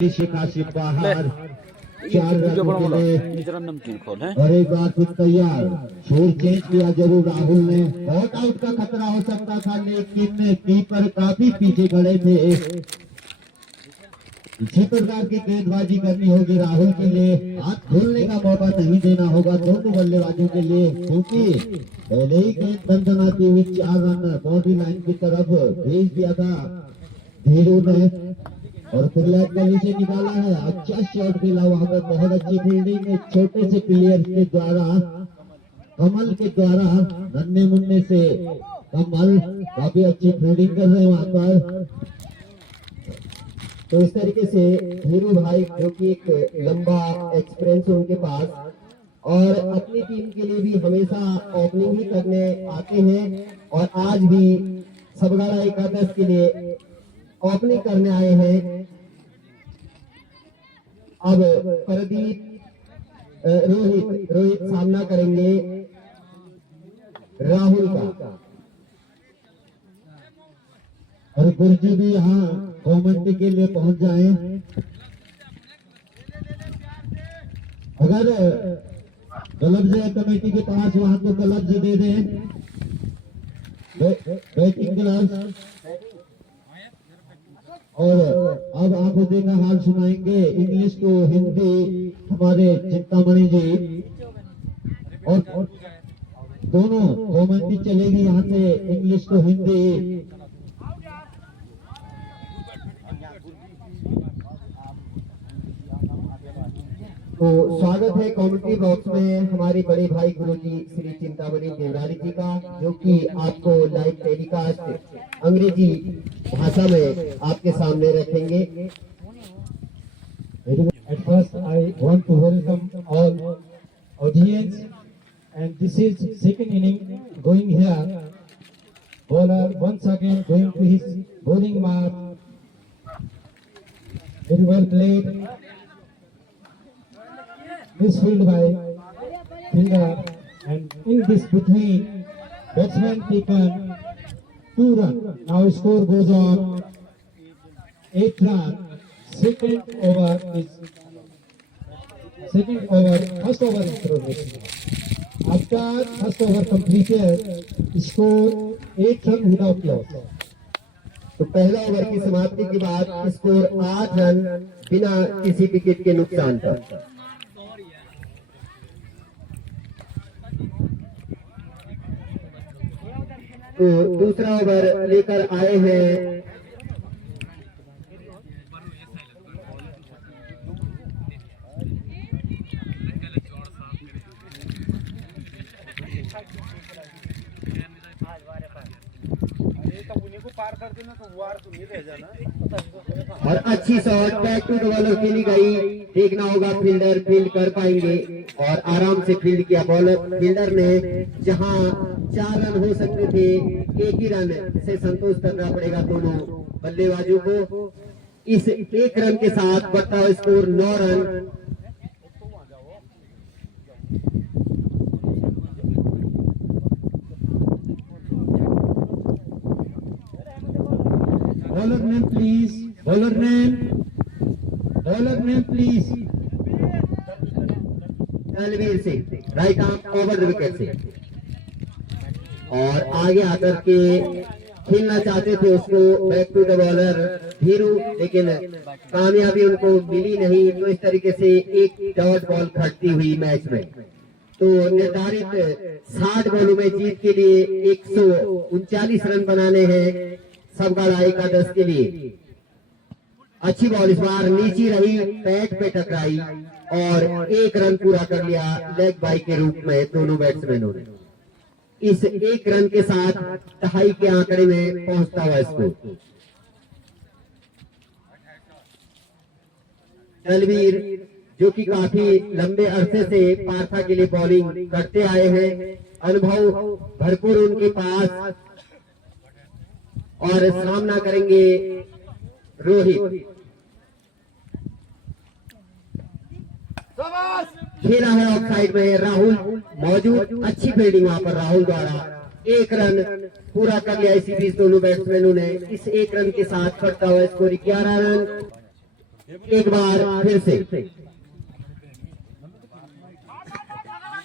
काशिफ बाहर 4 रन के लिए नमकीन खोल है और एक बार फिर तैयार। छोर चेंज किया जरूर राहुल ने, बहुत आउट का खतरा हो सकता था लेकिन कीपर काफी पीछे खड़े थे। इसी प्रकार की गेंदबाजी करनी होगी राहुल के लिए, हाथ खोलने का मौका नहीं देना होगा दोनों बल्लेबाजों के लिए, क्योंकि पहले ही गेंद बंद बनाती हुई 4 रन बाउंड्री लाइन की तरफ भेज दिया था धीरू ने और फिर लेग गली से निकाला है। अच्छा शॉट खेला वहां पर, बहुत अच्छी फील्डिंग है छोटे से प्लेयर के द्वारा, कमल के द्वारा, नन्हे मुन्ने से कमल काफी अच्छी फील्डिंग कर रहे हैं वहां पर। तो इस तरीके से धीरू भाई जो कि एक लंबा एक्सपीरियंस है उनके पास और अपनी टीम के लिए भी हमेशा ओपनिंग ही करने आते हैं और आज भी सबगढ़ा एकादश के लिए ओपनिंग करने आए हैं। अब प्रदीप रोहित सामना करेंगे राहुल का और गुरुजी भी यहाँ कमेंट्री के लिए पहुंच जाए। अगर ग्लव्स है कमेटी के पास वहां तो ग्लव्स दे दें, बैटिंग ग्लव्स। और अब आप का हाल सुनाएंगे इंग्लिश को हिंदी हमारे चिंतामणि जी, और दोनों कमेंट्री चलेगी यहाँ से इंग्लिश को हिंदी। तो स्वागत है कमेंट्री बॉक्स में हमारे बड़े भाई गुरुजी श्री चिंतामणि देवराली जी का, जो कि आपको लाइव टेलीकास्ट अंग्रेजी भाषा में आपके सामने रखेंगे। At first, I want to welcome all audience, and this is second inning going here. Bowler once again going to his bowling mark. Very well played. Misfield by fielder, and in this between batsman taken 2 runs. Now score goes on 8 runs. Second over, first over in progress. After first over completed, score 8 runs without loss. तो पहला over की समाप्ति के बाद score 8 run बिना किसी wicket के नुकसान का। तो दूसरा ओवर लेकर आए हैं और अच्छी shot back to the bowler खेली गई। देखना होगा फील्डर फील्ड कर पाएंगे, और आराम से फील्ड किया बॉलर फील्डर ने। जहां 4 रन हो सकते थे, 1 ही रन से संतोष करना पड़ेगा दोनों बल्लेबाजों को। इस 1 रन के साथ बढ़ता हुआ score 9 run. Bowler name please. Bowler name please. Talveer Singh right arm over the wicket से, और आगे आकर के खेलना चाहते थे उसको back to the bowler Dhiru, लेकिन कामयाबी उनको मिली नहीं। तो इस तरीके से एक डॉट बॉल खटती हुई मैच में। तो निर्धारित 60 बॉलों में जीत के लिए 139 रन बनाने हैं सबगढ़ा एकादश के लिए। अच्छी बॉल इस बार नीची रही, पैड पे टकराई और 1 रन पूरा कर लिया लेग बाई के रूप में दोनों बैट्समैनों ने। इस 1 रन के साथ दहाई के आंकड़े में पहुंचता हुआ स्कोर। तलवीर जो कि काफी लंबे अरसे से पारथा के लिए बॉलिंग करते आए हैं, अनुभव भरपूर उनके पास, और सामना करेंगे रोहित। खेला है ऑफ साइड में, राहुल मौजूद, अच्छी फील्डिंग वहां पर राहुल द्वारा। 1 रन पूरा कर लिया इसी बीच दोनों बैट्समैनों ने। इस 1 रन के साथ बढ़ता हुआ स्कोर 11 रन। एक बार फिर से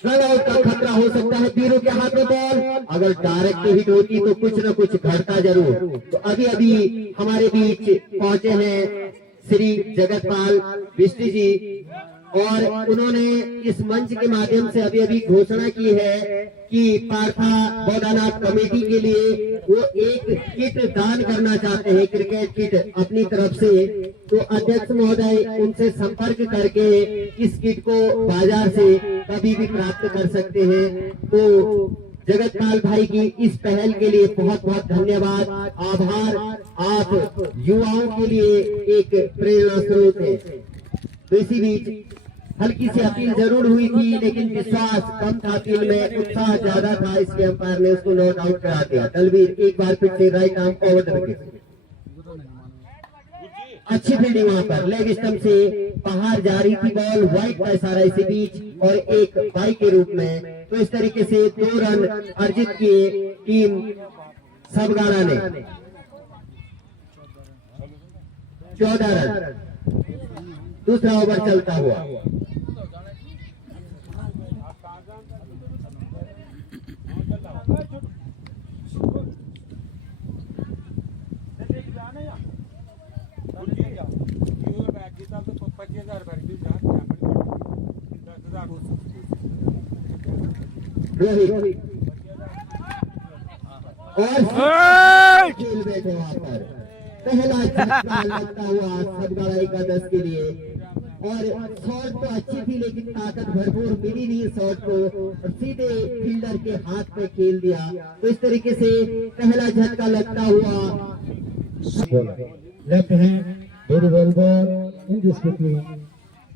रन आउट का खतरा हो सकता है वीरों के हाथ में बॉल। अगर डायरेक्ट हिट होती तो कुछ न कुछ घटता जरूर। तो अभी अभी हमारे बीच पहुंचे हैं श्री जगतपाल बिष्टी जी और उन्होंने इस मंच के माध्यम से अभी अभी घोषणा की है कि पार्था बौदानाथ कमेटी के लिए वो एक किट दान करना चाहते हैं, क्रिकेट किट अपनी तरफ से। तो अध्यक्ष महोदय उनसे संपर्क करके इस किट को बाजार से कभी भी प्राप्त कर सकते हैं। तो जगतपाल भाई की इस पहल के लिए बहुत बहुत धन्यवाद, आभार। आप युवाओं के लिए एक प्रेरणा स्रोत है। तो इसी बीच हल्की सी अपील जरूर हुई थी लेकिन विश्वास कम था, अपील में उत्साह ज्यादा था, इसलिए अंपायर ने उसको नॉट आउट करा दिया। दलवीर एक बार फिर से राइट आर्म ओवर के अच्छी फील्डिंग वहां पर लेग स्टंप से बाहर जा रही थी बॉल, वाइड का इशारा इसी बीच और एक बाई के रूप में। तो इस तरीके से 2 रन अर्जित किए टीम सबगाड़ा ने। 14 रन दूसरा ओवर चलता हुआ। रोहित और खेल बैठे वहां पर पहला झटका लगता हुआ सबगाड़ा एकादश के लिए। और शॉट तो अच्छी थी लेकिन ताकत भरपूर मिली नहीं शॉट को और सीधे फील्डर के हाथ में खेल दिया। तो इस तरीके से पहला झटका लगता हुआ। Left hand, very well ball in this between.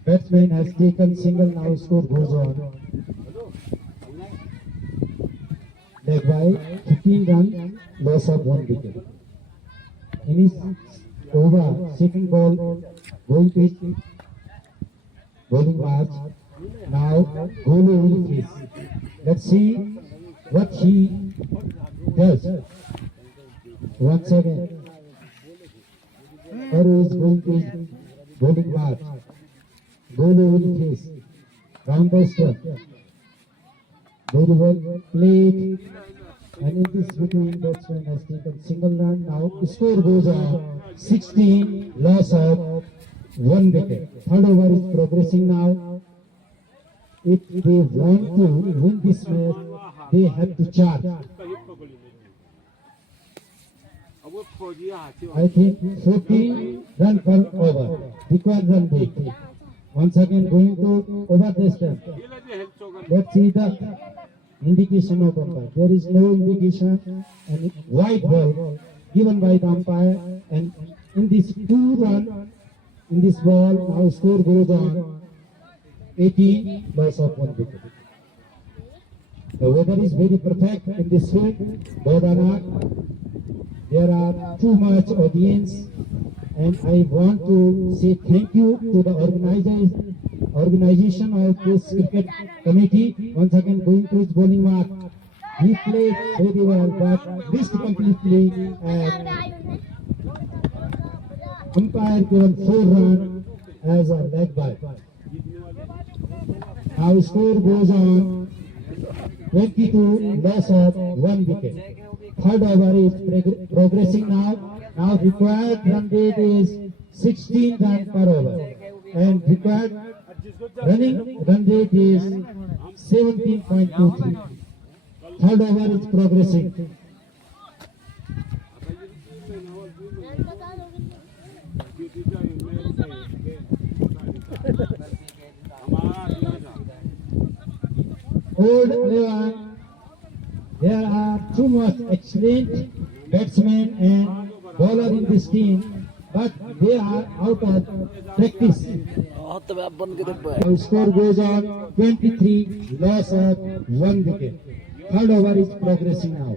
Batsman has taken single, now score goes on. Leg by 15 run, loss of 1 wicket. In his over, second ball going to his bowling match. Now Golu will face. Let's see what he does. Once again, Golu is going to his bowling match. Golu will face. Round the step. Very well played. And in this between batsman has taken single run. Now score goes on 16, loss of 1 wicket. Third over is progressing now. If they want to win this match, they have to charge. I think 14 run per over. Required run break. Once again going to over the stump. Let's see the indication of umpire. There is no indication and wide ball given by the umpire. And in this 2 run, in this ball, now score goes on 18, loss of 1 wicket. The weather is very perfect in this field, Baudanak. There are too much audience, and I want to say thank you to the organization of this cricket committee. Once again, going to his bowling mark. He played very well, but missed completely, and umpire given 4 runs as a leg bye. Now score goes on 22, loss of 1 wicket. Third over is progressing now. Now required run rate is 16 runs per over. And required running run rate is 17.23. Third over is progressing. Old 11. There are too much excellent batsmen and bowler in this team, but they are out of practice. Now score goes on 23, loss of 1 wicket. Third over is progressing now.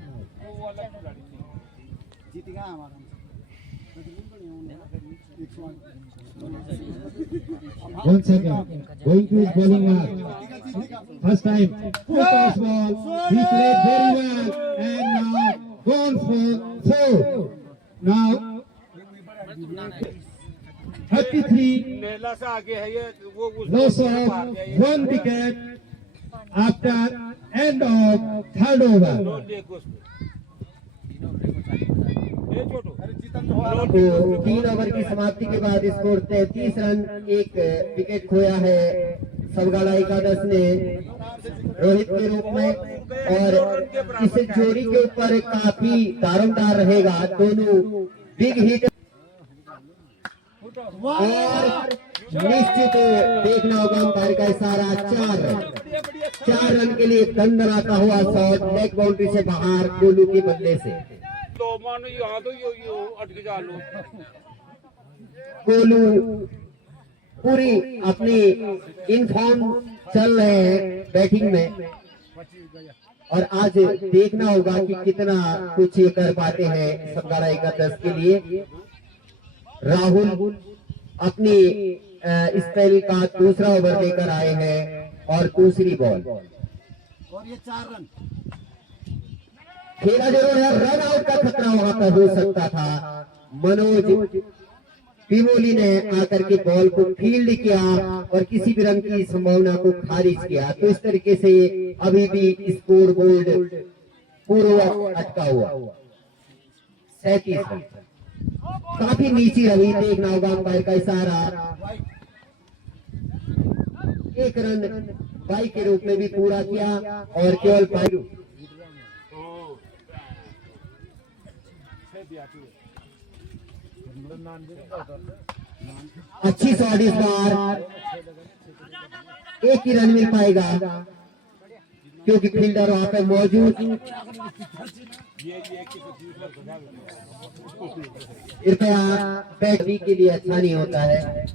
Once again, going to his bowling mark. First time, full toss ball. He played very well and now gone for 4. Now 33 नेला से आगे है ये वो loss of 1 wicket after end of third over. तो 3 over की समाप्ति के बाद स्कोर 33 रन, एक विकेट खोया है सबगाड़ा एकादश ने रोहित के रूप में, और इस जोड़ी के ऊपर काफी दारोमदार रहेगा। दोनों बिग हिट और निश्चित देखना होगा अंपायर का इशारा। 4 रन के लिए दंडनाता हुआ शॉट लेग बाउंड्री से बाहर कोलू के बदले से। तो मानो यहाँ तो यो अटक जा लो। कोलू पूरी अपनी इनफॉर्म चल रहे हैं बैटिंग में, और आज देखना होगा कि कितना कुछ ये कर पाते हैं सबगाड़ा एकादश के लिए। राहुल अपनी स्पेल का दूसरा ओवर लेकर आए हैं और दूसरी बॉल, और ये 4 रन खेला जरूर है, रन आउट का खतरा वहां पर हो सकता था। मनोज पिमोली ने आकर के बॉल को फील्ड किया और किसी भी रन की संभावना को खारिज किया। तो इस तरीके से अभी भी स्कोर बोर्ड पूरा अटका हुआ। 37 रन काफी नीची रही, देखना होगा अंपायर का इशारा। 1 रन बाई के रूप में भी पूरा किया और केवल पाई। अच्छी शॉट इस बार, एक ही रन मिल पाएगा क्योंकि फील्डर वहां पे मौजूद। कृपया बैटरी के लिए अच्छा नहीं होता है।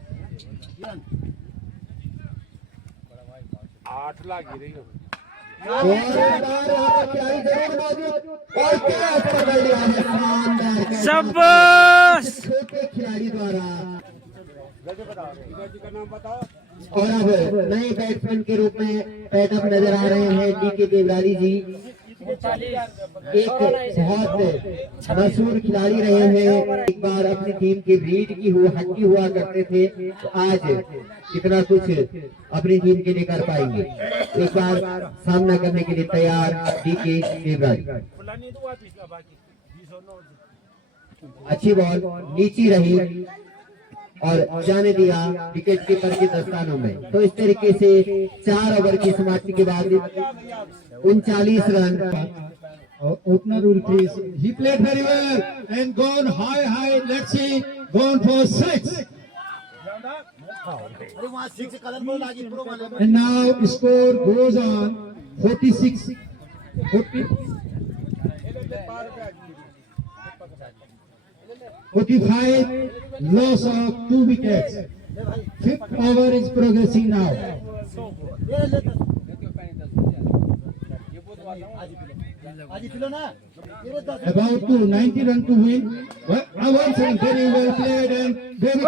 8 लाख गिरी हो। छोटे खिलाड़ी द्वारा। का नाम बताओ। और अब नए बैट्समैन के रूप में पैटअप नजर आ रहे हैं डी.के. देवराली जी। एक बहुत मशहूर खिलाड़ी रहे हैं, एक बार अपनी टीम की रीढ़ की हड्डी हुआ करते थे, तो आज कितना कुछ अपनी टीम के लिए कर पाएंगे। एक बार सामना करने के लिए तैयार डी.के. देवराली। अच्छी बॉल नीची रही और जाने दिया विकेट कीपर के दस्तानों में। तो इस तरीके से 4 ओवर की समाप्ति के बाद 39 run. Opener will please. He played very well and gone high. Let's see, gone for 6. अरे वहाँ 6 कलर बोल आगे प्रो वाले में। And now score goes on 46. 45, loss of 2 wickets. 5th over is progressing now. आज पिलो ना। About to 90 run to win. Once again, very well played and very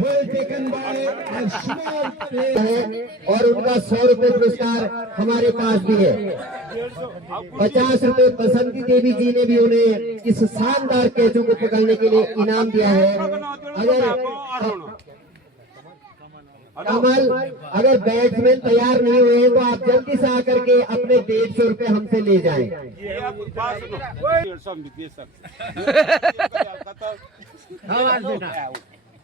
well taken by a small player. और उनका 100 रुपए पुरस्कार हमारे पास भी है। 50 रुपए बसंती देवी जी ने भी उन्हें इस शानदार कैचों को पकड़ने के लिए इनाम दिया है। कमल, अगर बैट्समैन तैयार नहीं हुए तो आप जल्दी से आकर के अपने 150 रुपए हमसे ले जाएं।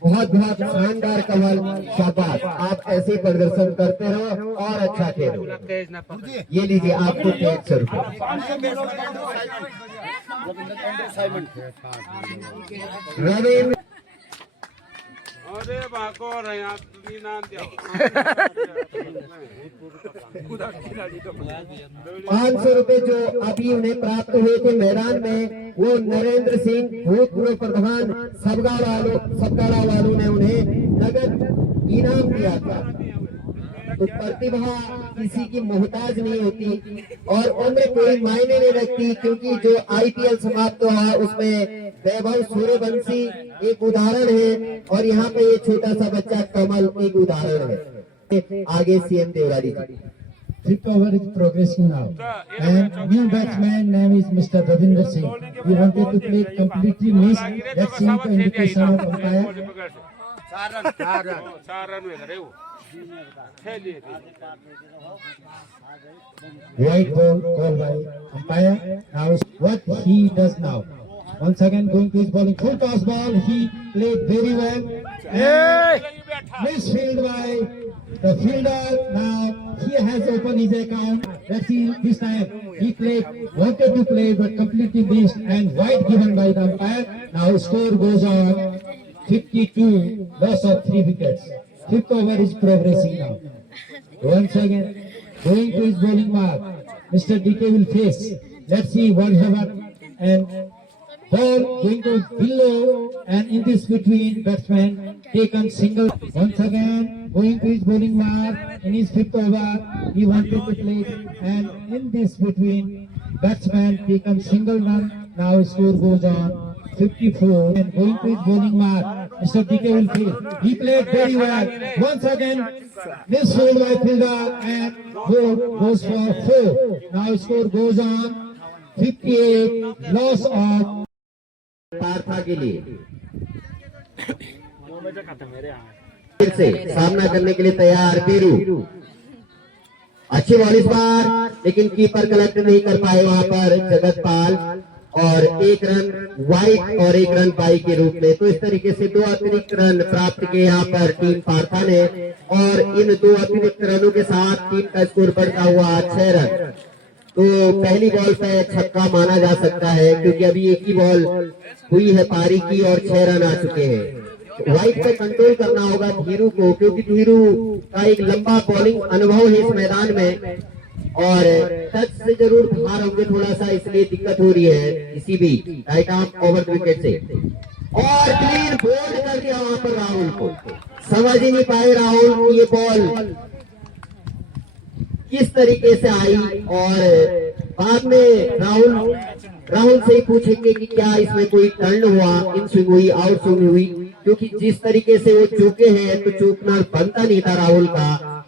बहुत बहुत शानदार कमल, शाबाश, आप ऐसे ही प्रदर्शन करते रहो और अच्छा खेलो। ये लीजिए आपको 150 रुपए। रवींद्र अरे बाको रहे आप नाम दिया। 500 रुपए जो अभी उन्हें प्राप्त हुए थे मैदान में, वो नरेंद्र सिंह भूतपूर्व प्रधान सबगाड़ा वालों ने उन्हें नगद इनाम दिया था। तो प्रतिभा किसी की मोहताज नहीं होती और उम्र कोई मायने नहीं रखती, क्योंकि जो आईपीएल समाप्त हुआ उसमें वैभव सूर्यवंशी एक उदाहरण है और यहाँ पे ये छोटा सा बच्चा कमल एक उदाहरण है। आगे CM Devrali ji. Fifth over is progressing now. And new batsman name is Mr. Ravinder Singh. He wanted to play completely miss. Let's see the indication of umpire. 4 run हुए करे वो 6 लिए थे White ball called by umpire. Now what he does now. Once again going to his bowling. Full toss ball. He played very well. Misfield by the fielder. Now he has opened his account. Let's see this time. He played, wanted to play but completely missed and white given by the umpire. Now score goes on 52, loss of 3 wickets. Fifth over is progressing now. Once again going to his bowling mark. Mr. DK will face. Let's see what happens. And ball going to below, and in this between batsman taken single. Once again going to his bowling mark in his fifth over. He wanted to play, and in this between batsman taken single run. Now score goes on 54, and going to his bowling mark. Mr. DK will field. He played very well. Once again this field by fielder, and ball goes for 4. Now score goes on 58, loss of Partha के लिए फिर से सामना करने के लिए तैयार बीरू। अच्छी बॉल इस बार, लेकिन कीपर कलेक्ट नहीं कर पाए वहां पर जगतपाल, और 1 रन वाइट और 1 रन बाई के रूप में। तो इस तरीके से 2 अतिरिक्त रन प्राप्त किए यहाँ पर टीम पार्था ने, और इन 2 अतिरिक्त रनों के साथ टीम का स्कोर बढ़ता हुआ 6 रन। तो पहली बॉल पे छक्का माना जा सकता है, क्योंकि अभी एक ही बॉल हुई है पारी की और 6 रन आ चुके हैं। वाइट पे कंट्रोल करना होगा धीरू को, क्योंकि धीरू का एक लंबा बॉलिंग अनुभव है इस मैदान में, और टच से जरूर बाहर होंगे थोड़ा सा, इसलिए दिक्कत हो रही है किसी भी राइट आर्म ओवर विकेट से। और क्लीन बोल्ड कर दिया वहां पर राहुल को। समझ ही नहीं पाए राहुल की ये बॉल किस तरीके से आई, और बाद में राहुल से ही पूछेंगे कि क्या इसमें कोई टर्न हुआ, इन स्विंग हुई, आउट स्विंग हुई, क्योंकि जिस तरीके से वो चूके हैं तो चूकना बनता नहीं था राहुल का,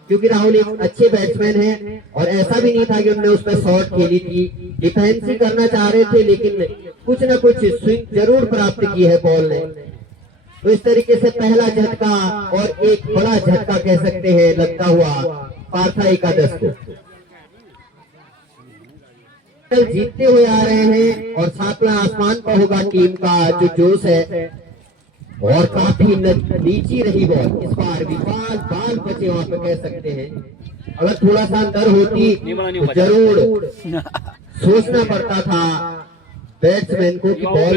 क्योंकि राहुल एक अच्छे बैट्समैन हैं, और ऐसा भी नहीं था कि उन्होंने उस पर शॉट खेली थी। डिफेंस ही करना चाह रहे थे, लेकिन कुछ न कुछ स्विंग जरूर प्राप्त की है बॉल ने। तो इस तरीके से पहला झटका, और एक बड़ा झटका कह सकते हैं लगता हुआ पार्था एकादश को। जीतते हुए आ रहे हैं, और सातवां आसमान पर होगा टीम का जो जोश है, और काफी नीची रही बॉल इस बार भी, बाल बचे वहां पे कह सकते हैं। अगर थोड़ा सा अंदर होती तो जरूर सोचना पड़ता था बैट्समैन को कि बॉल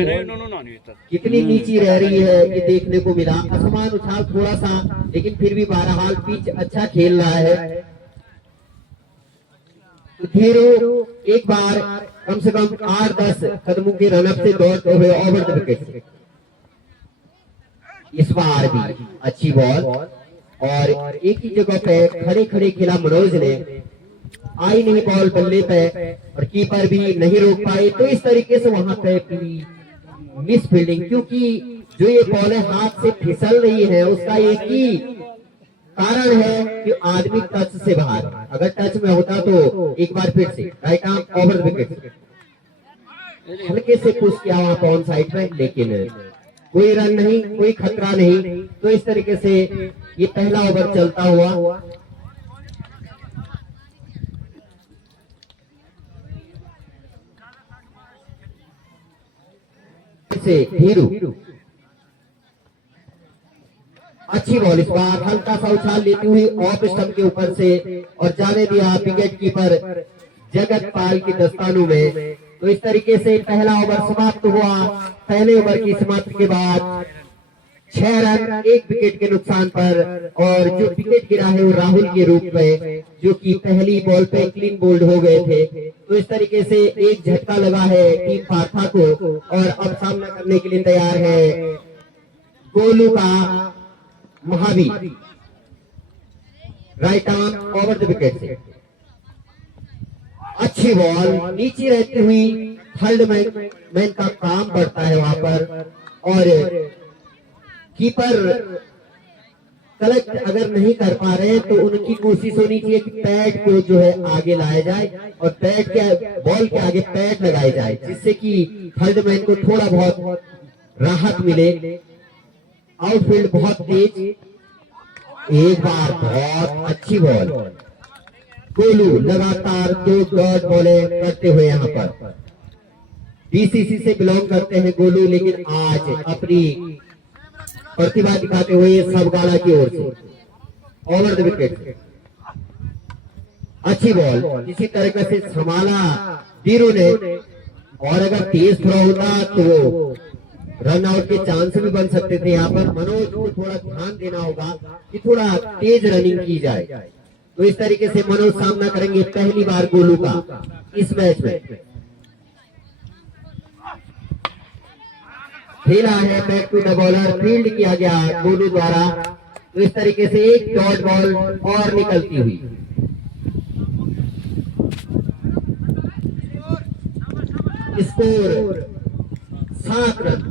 कितनी नीची रह रही है, ये देखने को मिला। आसमान उछाल थोड़ा सा, लेकिन फिर भी बहरहाल पिच अच्छा खेल रहा है। तो धीरू एक बार कम से कम 8-10 कदमों के रनअप से दौड़ते हुए ओवर द विकेट। इस बार भी अच्छी बॉल, और एक ही जगह पे खड़े खड़े खेला मनोज ने, आई नहीं बॉल बल्ले पे, और कीपर भी नहीं रोक पाए। तो इस तरीके से वहां पे मिस फील्डिंग, क्योंकि जो ये बॉल है हाथ से फिसल रही है, उसका एक ही कारण है कि आदमी टच से बाहर। अगर टच में होता तो एक बार फिर से राइट आर्म ओवर विकेट, हल्के से पुश किया वहां पर ऑन साइड पे, लेकिन कोई रन नहीं, कोई खतरा नहीं। तो इस तरीके से ये पहला ओवर चलता हुआ से धीरू। अच्छी बॉल इस बार, हल्का सा उछाल लेती हुई ऑफ स्टंप के ऊपर से, और जाने दिया विकेट कीपर जगतपाल की दस्तानों में। तो इस तरीके से पहला ओवर समाप्त हुआ। पहले ओवर की समाप्ति के बाद 6 रन 1 विकेट के नुकसान पर, और जो विकेट गिरा है वो राहुल के रूप में, जो कि पहली बॉल पे क्लीन बोल्ड हो गए थे। तो इस तरीके से एक झटका लगा है टीम पार्था को, और अब सामना करने के लिए तैयार है गोलू का Mahavir right arm over the wicket से। अच्छी बॉल नीचे रहती हुई थर्ड मैन का काम बढ़ता है वहां पर, और कीपर कलेक्ट अगर नहीं कर पा रहे हैं तो उनकी कोशिश होनी चाहिए कि पैड को जो है आगे लाया जाए और पैड के बॉल के आगे पैड लगाए जाए, जिससे कि थर्ड मैन को थोड़ा बहुत राहत मिले। आउटफील्ड बहुत तेज, एक बार बहुत अच्छी बॉल। गोलू लगातार 2 डॉट बॉलें करते हुए यहाँ पर बीसीसी से बिलोंग करते हैं गोलू, लेकिन आज अपनी प्रतिभा दिखाते हुए सबगाड़ा की ओर से ओवर द विकेट। अच्छी बॉल इसी तरीके से संभाला धीरू ने, और अगर तेज थ्रो होता तो वो रन आउट के चांस भी बन सकते थे। यहाँ पर मनोज को थोड़ा ध्यान देना होगा कि थोड़ा तेज रनिंग की जाए। तो इस तरीके से मनोज सामना करेंगे पहली बार गोलू का इस मैच में। खेला है back to the bowler, field किया गया गोलू द्वारा। तो इस तरीके से एक डॉट बॉल और निकलती हुई। Score 7 run.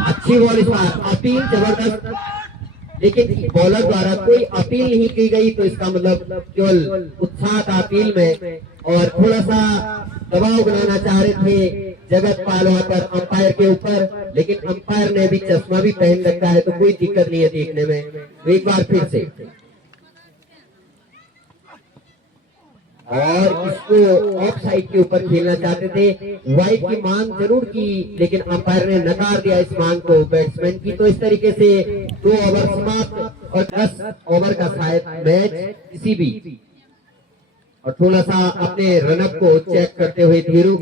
अच्छी बॉल इस बार, अपील जबरदस्त, लेकिन बॉलर द्वारा कोई अपील नहीं की गई, तो इसका मतलब केवल उत्साह था अपील में और थोड़ा सा दबाव बनाना चाह रहे थे जगत पाल वहां पर अंपायर के ऊपर, लेकिन अंपायर ने भी चश्मा भी पहन रखा है तो कोई दिक्कत नहीं है देखने में। तो एक बार फिर से, और इसको ऑफ साइड के ऊपर खेलना चाहते थे, वाइड की मांग जरूर की, लेकिन अंपायर ने नकार दिया इस मांग को बैट्समैन की। तो इस तरीके से 2 ओवर समाप्त और 10 ओवर का शायद मैच किसी भी। और थोड़ा सा अपने रनअप को चेक करते हुए धीरू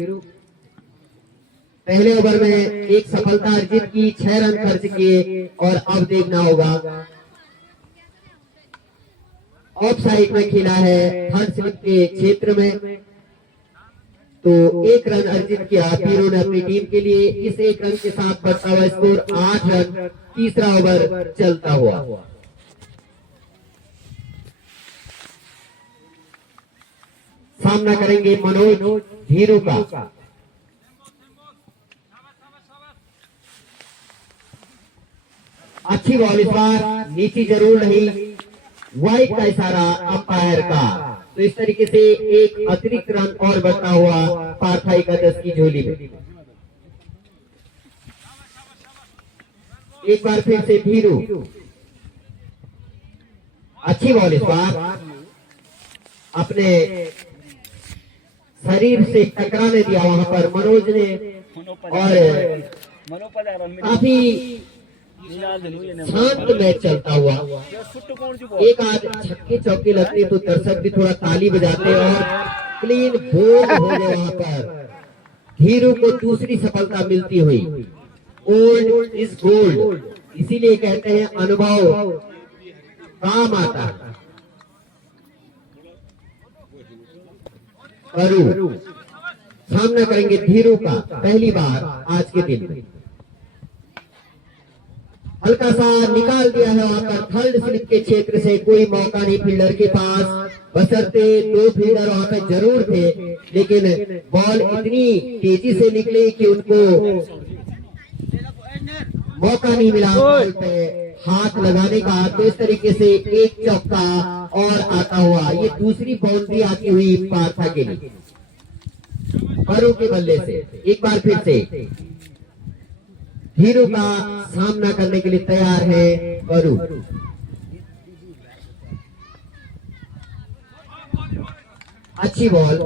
पहले ओवर में एक सफलता अर्जित की, 6 रन खर्च किए, और अब देखना होगा ऑफ साइड में खेला है थर्ड स्लिप के क्षेत्र में, तो 1 रन अर्जित किया धीरू ने अपनी टीम के लिए। इस 1 रन के साथ बढ़ता हुआ स्कोर 8 रन, तीसरा ओवर चलता हुआ। सामना करेंगे मनोज धीरू का। अच्छी बॉल इस बार नीचे जरूर नहीं, वाइड का इशारा अंपायर का। तो इस तरीके से एक अतिरिक्त रन और बढ़ता हुआ पार्थाई का 10 की झोली में। एक बार फिर से धीरू, अच्छी बॉल इस बार अपने शरीर से टकराने दिया वहां पर मनोज ने, और काफी शांत मैच चलता हुआ। एक आध छक्के चौके लगते तो दर्शक भी थोड़ा ताली बजाते और क्लीन बोल्ड हो गए वहां पर। धीरू को दूसरी सफलता मिलती हुई। ओल्ड इज गोल्ड, इसीलिए कहते हैं अनुभव काम आता है। करू सामना करेंगे धीरू का पहली बार आज के दिन में। हल्का सा निकाल दिया है वहां पर थर्ड स्लिप के क्षेत्र से, कोई मौका नहीं फील्डर के पास, बशर्ते 2 फील्डर वहां पे जरूर थे, लेकिन बॉल इतनी तेजी से निकली कि उनको मौका नहीं मिला बॉल पे हाथ लगाने का। तो इस तरीके से एक चौका और आता हुआ, ये दूसरी बाउंड्री आती हुई पार्था के लिए बरू के बल्ले से। एक बार फिर से धीरू का सामना करने के लिए तैयार है बरू। अच्छी बॉल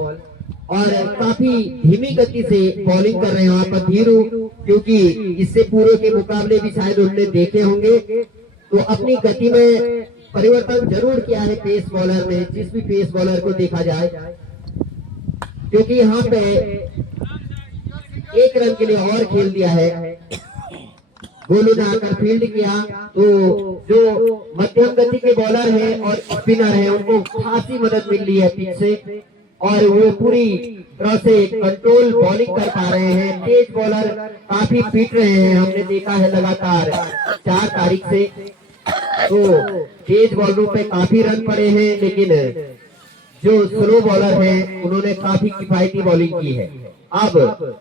और काफी धीमी गति से बॉलिंग कर रहे हैं वहां पर धीरू, क्योंकि इससे पूर्व के मुकाबले भी शायद उन्होंने देखे होंगे, तो अपनी गति में परिवर्तन जरूर किया है पेस बॉलर ने, जिस भी पेस बॉलर को देखा जाए, क्योंकि यहाँ पे 1 रन के लिए और खेल दिया है। गोलू ने आकर फील्ड किया, तो जो मध्यम गति के बॉलर हैं और स्पिनर हैं उनको खासी मदद मिल रही है पीछे, और वो पूरी तरह से कंट्रोल बॉलिंग कर पा रहे हैं। तेज बॉलर काफी पीट रहे हैं, हमने देखा है लगातार 4 तारीख से, तो तेज बॉलरों पे काफी रन पड़े हैं, लेकिन जो स्लो बॉलर हैं उन्होंने काफी किफायती बॉलिंग की है। अब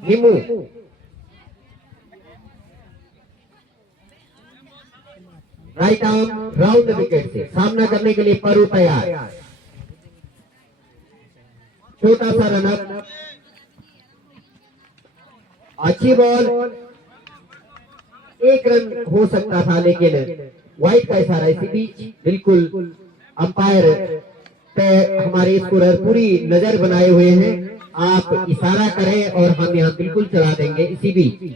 Hemu right arm round wicket से सामना करने के लिए परू तैयार। छोटा सा रनअप, अच्छी बॉल, एक रन हो सकता था लेकिन वाइड का इशारा इसी बीच। बिल्कुल अंपायर पे हमारे स्कोरर पूरी नजर बनाए हुए हैं, आप इशारा करें और हम यहाँ बिल्कुल चला देंगे इसी बीच।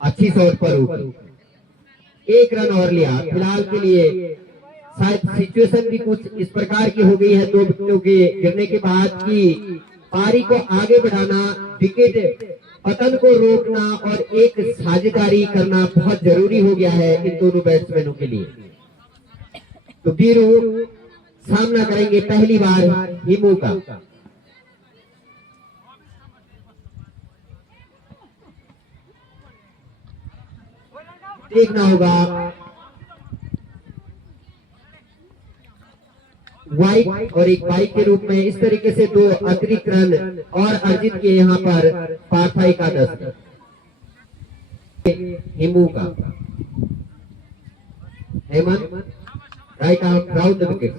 अच्छी शॉट पर एक रन और लिया। फिलहाल के लिए शायद सिचुएशन भी कुछ इस प्रकार की हो गई है दो विकेटों के गिरने के बाद कि पारी को आगे बढ़ाना, विकेट पतन को रोकना और एक साझेदारी करना बहुत जरूरी हो गया है इन दोनों बैट्समैनों के लिए। तो बीरू सामना करेंगे पहली बार हिमू का। देखना होगा वाइड और एक बाइक के रूप में इस तरीके से दो अतिरिक्त रन और अर्जित किए यहाँ पर पार्थाई का 10 हिमू का। Hemant right arm round wicket,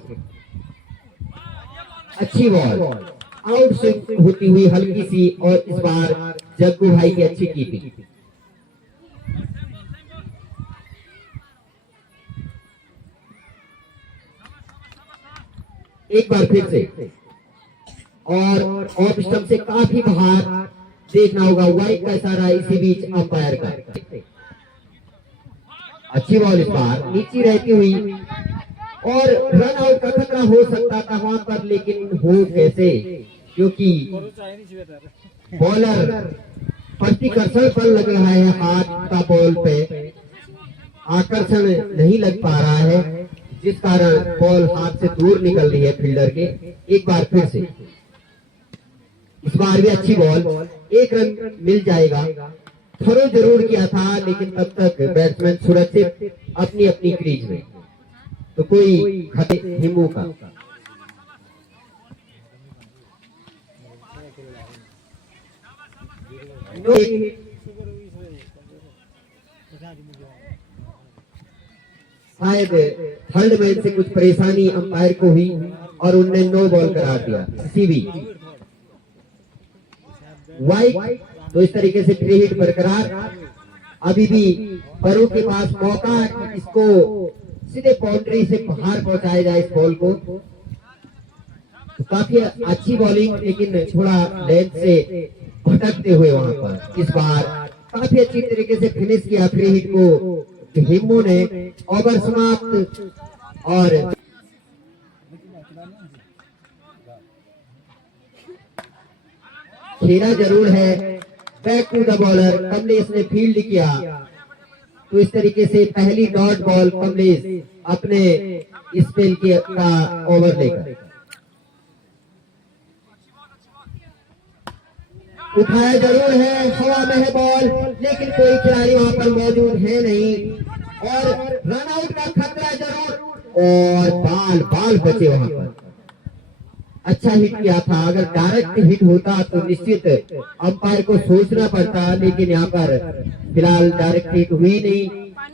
अच्छी बॉल आउट स्विंग होती हुई हल्की सी और इस बार जग्गू भाई की अच्छी कीपिंग। एक बार फिर से और ऑफ स्टंप से काफी बाहर, देखना होगा वाइड का इशारा इसी बीच अंपायर का। अच्छी बॉल इस बार नीचे रहती हुई और रन आउट का खतरा हो सकता था वहां पर, लेकिन हो कैसे क्योंकि बॉलर प्रतिकर्षण पर लग रहा है, हाथ का बॉल पे आकर्षण नहीं लग पा रहा है जिस कारण बॉल हाथ से दूर निकल रही है फील्डर के। एक बार फिर से इस बार भी अच्छी बॉल, एक रन मिल जाएगा। थ्रो जरूर किया था लेकिन तब तक बैट्समैन सुरक्षित अपनी अपनी क्रीज में, तो कोई खतरे हिमू का। शायद थर्ड मैन से कुछ परेशानी अंपायर को हुई और उनने नो बॉल करार दिया। इसी भी वाइड, तो इस तरीके से 3 हिट बरकरार। अभी भी परू के पास मौका है इसको सीधे बाउंड्री से बाहर पहुंचाया जाए इस बॉल को। तो काफी अच्छी बॉलिंग लेकिन थोड़ा लेंथ से भटकते हुए वहां पर इस बार काफी अच्छी तरीके से फिनिश किया 3 हिट को हिमू ने। ओवर समाप्त और खेला जरूर है, back to the bowler. Kamlesh ने फील्ड किया तो इस तरीके से पहली डॉट बॉल कमलेश अपने स्पेल का ओवर लेकर उठाया जरूर है, हवा में है बॉल लेकिन कोई खिलाड़ी वहां पर मौजूद है नहीं और रन आउट का खतरा जरूर और बाल बचे वहां पर। अच्छा हिट किया था, अगर डायरेक्ट हिट होता तो निश्चित अंपायर को सोचना पड़ता, लेकिन यहाँ पर फिलहाल डायरेक्ट हिट हुई नहीं,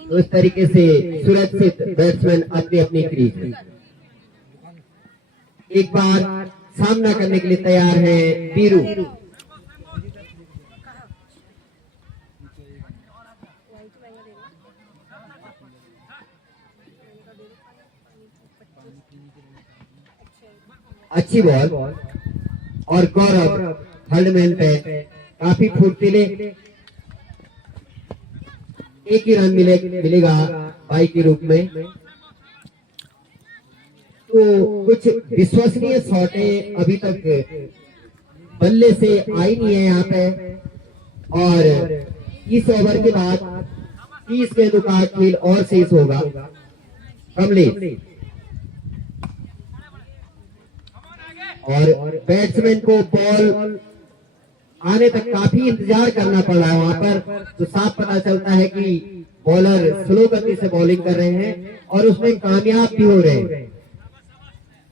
तो इस तरीके से सुरक्षित बैट्समैन अपनी अपनी क्रीज में। एक बार सामना करने के लिए तैयार है बीरू। अच्छी बॉल और गौरव थर्ड मैन पे काफी फुर्तीले, एक ही रन मिलेगा बाई के रूप में। तो कुछ विश्वसनीय शॉटें अभी तक बल्ले से आई नहीं है यहाँ पे और इस ओवर के बाद 30 गेंदों का खेल और शेष होगा। कमलेश और बैट्समैन को बॉल आने तक काफी इंतजार करना पड़ रहा है वहां पर, तो साफ पता चलता है कि बॉलर स्लो गति से बॉलिंग कर रहे हैं और उसमें कामयाब भी हो रहे हैं।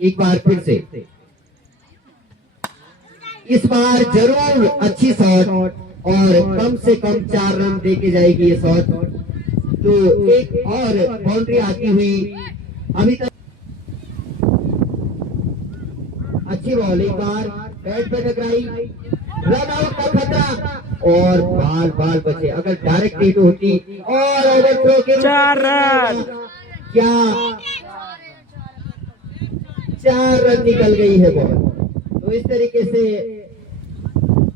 एक बार फिर से इस बार जरूर अच्छी शॉट और कम से कम 4 रन दे के जाएगी ये शॉट। तो एक और बाउंड्री आती हुई अभी तक अच्छी बॉल, एक बार बैट पे टकराई, रन आउट का खतरा और बाल बचे। अगर डायरेक्ट हिट होती और ओवरथ्रो के 4 रन, क्या 4 रन निकल गई है बॉल। तो इस तरीके से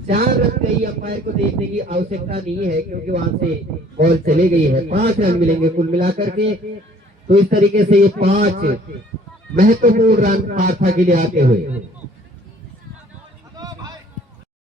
4 रन गई, अंपायर को देखने की आवश्यकता नहीं है क्योंकि वहां से बॉल चली गई है। 5 रन मिलेंगे कुल मिलाकर के। तो इस तरीके से ये 5 महत्वपूर्ण रन पार्था के लिए आते हुए